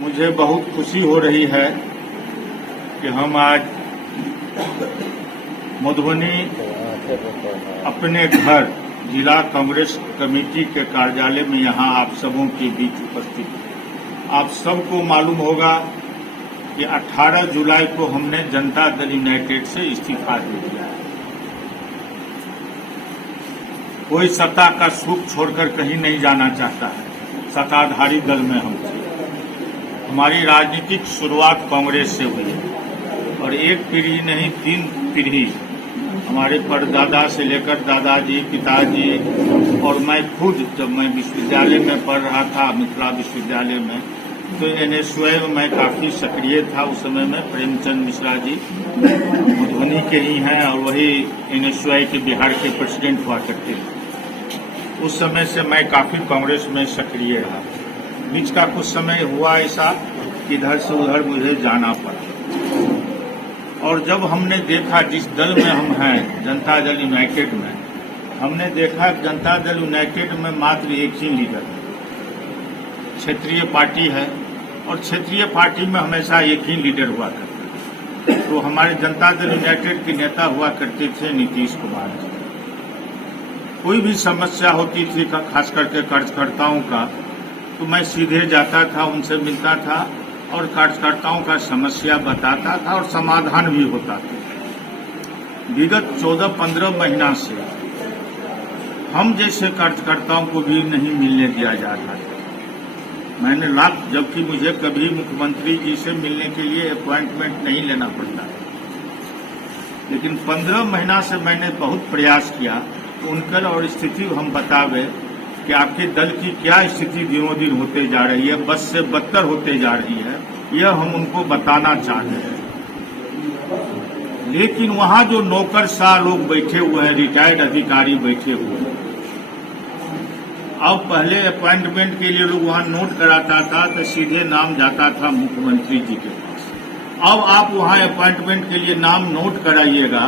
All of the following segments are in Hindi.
मुझे बहुत खुशी हो रही है कि हम आज मधुबनी अपने घर जिला कांग्रेस कमेटी के कार्यालय में यहाँ आप सबों के बीच उपस्थित हैं। आप सबको मालूम होगा कि 18 जुलाई को हमने जनता दल यूनाइटेड से इस्तीफा दे दिया है। कोई सत्ता का सुख छोड़कर कहीं नहीं जाना चाहता है। सत्ताधारी दल में हम थे। हमारी राजनीतिक शुरुआत कांग्रेस से हुई और एक पीढ़ी नहीं 3 पीढ़ी हमारे परदादा से लेकर दादाजी, पिताजी और मैं खुद जब मैं विश्वविद्यालय में पढ़ रहा था मिथिला विश्वविद्यालय में, तो एनएसयूआई में मैं काफी सक्रिय था। उस समय में प्रेमचंद मिश्रा जी मधुबनी के ही हैं और वही एनएसयूआई के बिहार के प्रेसिडेंट हुआ करते थे। उस समय से मैं काफी कांग्रेस में सक्रिय रहा। बीच का कुछ समय हुआ ऐसा कि इधर से उधर मुझे जाना पड़ा और जब हमने देखा जिस दल में हम हैं जनता दल यूनाइटेड में, हमने देखा जनता दल यूनाइटेड में मात्र एक ही लीडर है, क्षेत्रीय पार्टी है और क्षेत्रीय पार्टी में हमेशा एक ही लीडर हुआ करता है। तो हमारे जनता दल यूनाइटेड के नेता हुआ करते थे नीतीश कुमार जी। कोई भी समस्या होती थी खास करके कार्यकर्ताओं का, तो मैं सीधे जाता था, उनसे मिलता था और कार्यकर्ताओं का समस्या बताता था और समाधान भी होता था। विगत 14-15 महीना से हम जैसे कार्यकर्ताओं को भी नहीं मिलने दिया जाता था। मैंने जबकि मुझे कभी मुख्यमंत्री जी से मिलने के लिए अपॉइंटमेंट नहीं लेना पड़ता, लेकिन 15 महीना से मैंने बहुत प्रयास किया उनकर और स्थिति हम बतावे कि आपके दल की क्या स्थिति दिनों दिन होते जा रही है, बस से बदतर होते जा रही है, यह हम उनको बताना चाहते हैं। लेकिन वहां जो नौकरशाह लोग बैठे हुए हैं, रिटायर्ड अधिकारी बैठे हुए हैं, अब पहले अपॉइंटमेंट के लिए लोग वहां नोट कराता था तो सीधे नाम जाता था मुख्यमंत्री जी के पास। अब आप वहां अपॉइंटमेंट के लिए नाम नोट कराइएगा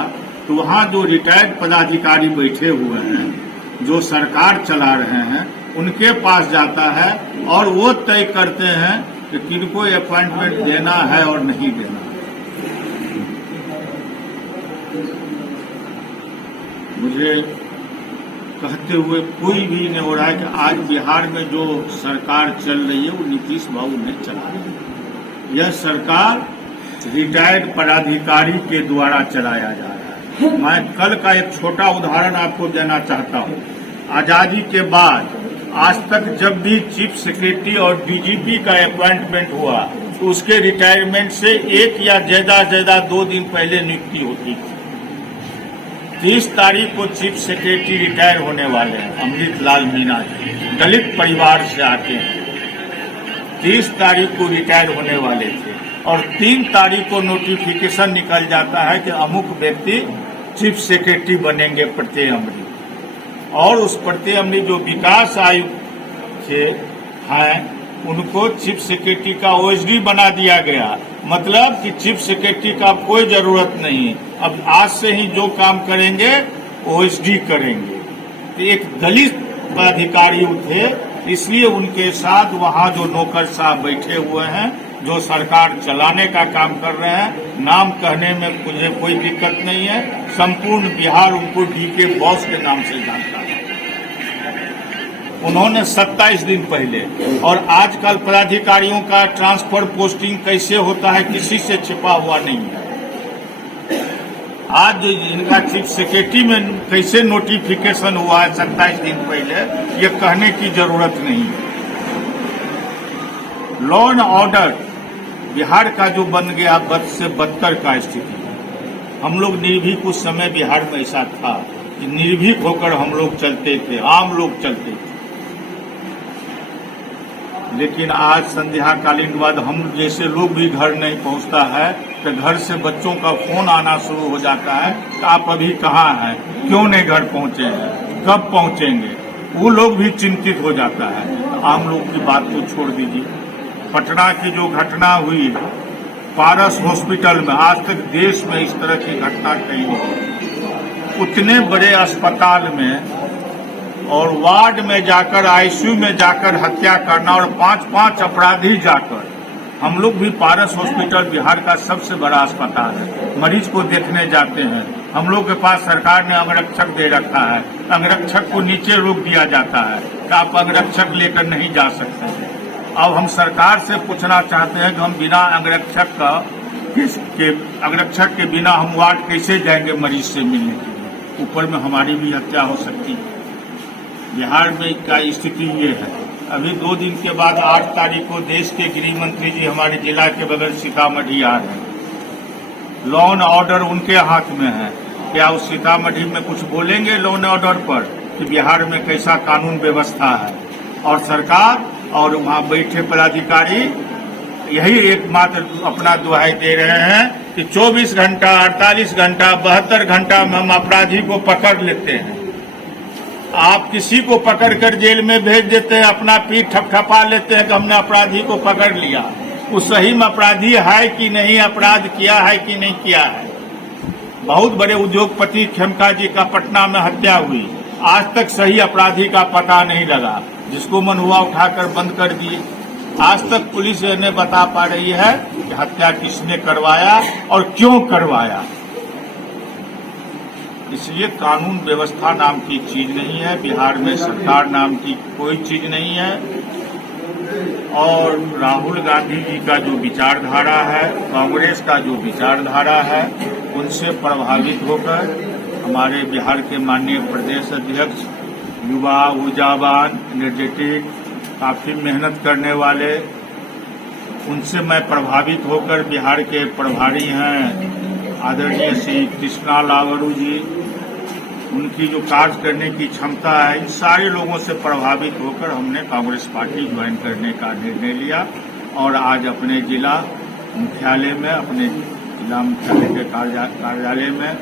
तो वहां जो रिटायर्ड पदाधिकारी बैठे हुए हैं, जो सरकार चला रहे हैं, उनके पास जाता है और वो तय करते हैं कि किनको अपॉइंटमेंट देना है और नहीं देना है। मुझे कहते हुए कोई भी नहीं हो रहा है कि आज बिहार में जो सरकार चल रही है वो नीतीश बाबू ने चला रही है। यह सरकार रिटायर्ड पदाधिकारी के द्वारा चलाया जा रहा है। मैं कल का एक छोटा उदाहरण आपको देना चाहता हूँ। आजादी के बाद आज तक जब भी चीफ सेक्रेटरी और डीजीपी का अपॉइंटमेंट हुआ तो उसके रिटायरमेंट से 1 या ज्यादा 2 दिन पहले नियुक्ति होती थी। 30 तारीख को चीफ सेक्रेटरी रिटायर होने वाले हैं, अमृतलाल मीणा जी, दलित परिवार से आते हैं। 30 तारीख को रिटायर होने वाले थे और 3 तारीख को नोटिफिकेशन निकल जाता है कि अमुक व्यक्ति चीफ सेक्रेटरी बनेंगे प्रत्यय अमृत। और उस प्रत्यय अमृत जो विकास आयुक्त थे हैं, उनको चीफ सेक्रेटरी का ओएसडी बना दिया गया। मतलब कि चीफ सेक्रेटरी का कोई जरूरत नहीं, अब आज से ही जो काम करेंगे ओएसडी करेंगे। तो एक दलित पदाधिकारी थे, इसलिए उनके साथ वहां जो नौकरशाह बैठे हुए हैं, जो सरकार चलाने का काम कर रहे हैं, नाम कहने में मुझे कोई दिक्कत नहीं है। संपूर्ण बिहार उनको डीके बॉस के नाम से जानता है। उन्होंने 27 दिन पहले, और आजकल पदाधिकारियों का ट्रांसफर पोस्टिंग कैसे होता है किसी से छिपा हुआ नहीं है। आज इनका चीफ सेक्रेटरी में कैसे नोटिफिकेशन हुआ है 27 दिन पहले, ये कहने की जरूरत नहीं है। लॉ एंड ऑर्डर बिहार का जो बन गया बद से बदतर का स्थिति है। हम लोग निर्भीक, उस समय बिहार में ऐसा था कि निर्भीक होकर हम लोग चलते थे, आम लोग चलते थे। लेकिन आज संध्याकालीन बाद हम जैसे लोग भी घर नहीं पहुंचता है तो घर से बच्चों का फोन आना शुरू हो जाता है कि आप अभी कहाँ हैं, क्यों नहीं घर पहुंचे हैं, कब पहुंचेंगे। वो लोग भी चिंतित हो जाता है। आम लोग की बात को छोड़ दीजिए। पटना की जो घटना हुई पारस हॉस्पिटल में, आज तक देश में इस तरह की घटना कहीं नहीं हुई। उतने बड़े अस्पताल में और वार्ड में जाकर, आईसीयू में जाकर हत्या करना और 5-5 अपराधी जाकर हम लोग भी पारस हॉस्पिटल बिहार का सबसे बड़ा अस्पताल है, मरीज को देखने जाते हैं। हम लोग के पास सरकार ने अंगरक्षक दे रखा है, अंगरक्षक को नीचे रोक दिया जाता है कि आप अंगरक्षक लेकर नहीं जा सकते। अब हम सरकार से पूछना चाहते हैं कि हम बिना अंगरक्षक के बिना हम वार्ड कैसे जाएंगे मरीज से मिलने के लिए? ऊपर में हमारी भी हत्या हो सकती है। बिहार में का स्थिति ये है। अभी 2 दिन के बाद 8 तारीख को देश के गृह मंत्री जी हमारे जिला के बगल सीतामढ़ी आ रहे हैं। लॉ एंड ऑर्डर उनके हाथ में है। क्या उस सीतामढ़ी में कुछ बोलेंगे लॉ एंड ऑर्डर पर कि बिहार में कैसा कानून व्यवस्था है? और सरकार और वहाँ बैठे पदाधिकारी यही एकमात्र अपना दुहाई दे रहे हैं कि 24 घंटा, 48 घंटा, 72 घंटा में हम अपराधी को पकड़ लेते हैं। आप किसी को पकड़कर जेल में भेज देते हैं, अपना पीठ ठपठपा लेते हैं कि हमने अपराधी को पकड़ लिया। वो सही में अपराधी है कि नहीं, अपराध किया है कि नहीं किया है। बहुत बड़े उद्योगपति खेमका जी का पटना में हत्या हुई, आज तक सही अपराधी का पता नहीं लगा। जिसको मन हुआ उठाकर बंद कर दिए। आज तक पुलिस ये नहीं बता पा रही है कि हत्या किसने करवाया और क्यों करवाया। इसलिए कानून व्यवस्था नाम की चीज नहीं है, बिहार में सरकार नाम की कोई चीज नहीं है। और राहुल गांधी जी का जो विचारधारा है, कांग्रेस का जो विचारधारा है, उनसे प्रभावित होकर हमारे बिहार के माननीय प्रदेश अध्यक्ष, युवा, ऊर्जावान, एनर्जेटिक, काफी मेहनत करने वाले, उनसे मैं प्रभावित होकर बिहार के प्रभारी हैं आदरणीय श्री कृष्णा लावरू जी, उनकी जो कार्य करने की क्षमता है, इन सारे लोगों से प्रभावित होकर हमने कांग्रेस पार्टी ज्वाइन करने का निर्णय लिया। और आज अपने जिला मुख्यालय में, अपने जिला मुख्यालय के कार्यालय में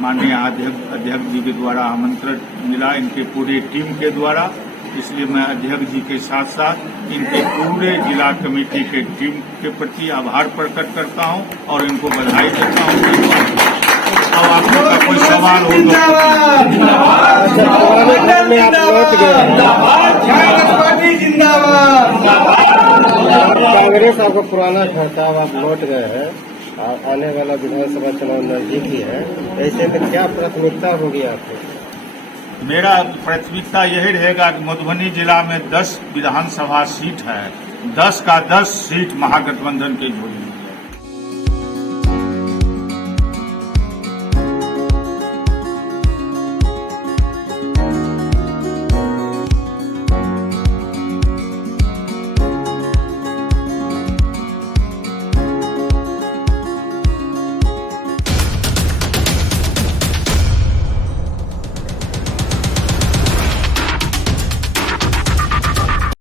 माननीय अध्यक्ष जी के द्वारा आमंत्रण मिला, इनके पूरी टीम के द्वारा। इसलिए मैं अध्यक्ष जी के साथ साथ इनके पूरे जिला कमेटी के टीम के प्रति आभार प्रकट करता हूं और इनको बधाई देता हूं। अब आप लोग का कोई सवाल हो कांग्रेस आपको पुराना खाता, आप लौट गए हैं, आने वाला विधानसभा चुनाव नजदीक ही है, ऐसे में क्या प्राथमिकता होगी आपको? मेरा प्राथमिकता यही रहेगा कि मधुबनी जिला में 10 विधानसभा सीट है, 10 का 10 सीट महागठबंधन के झोली।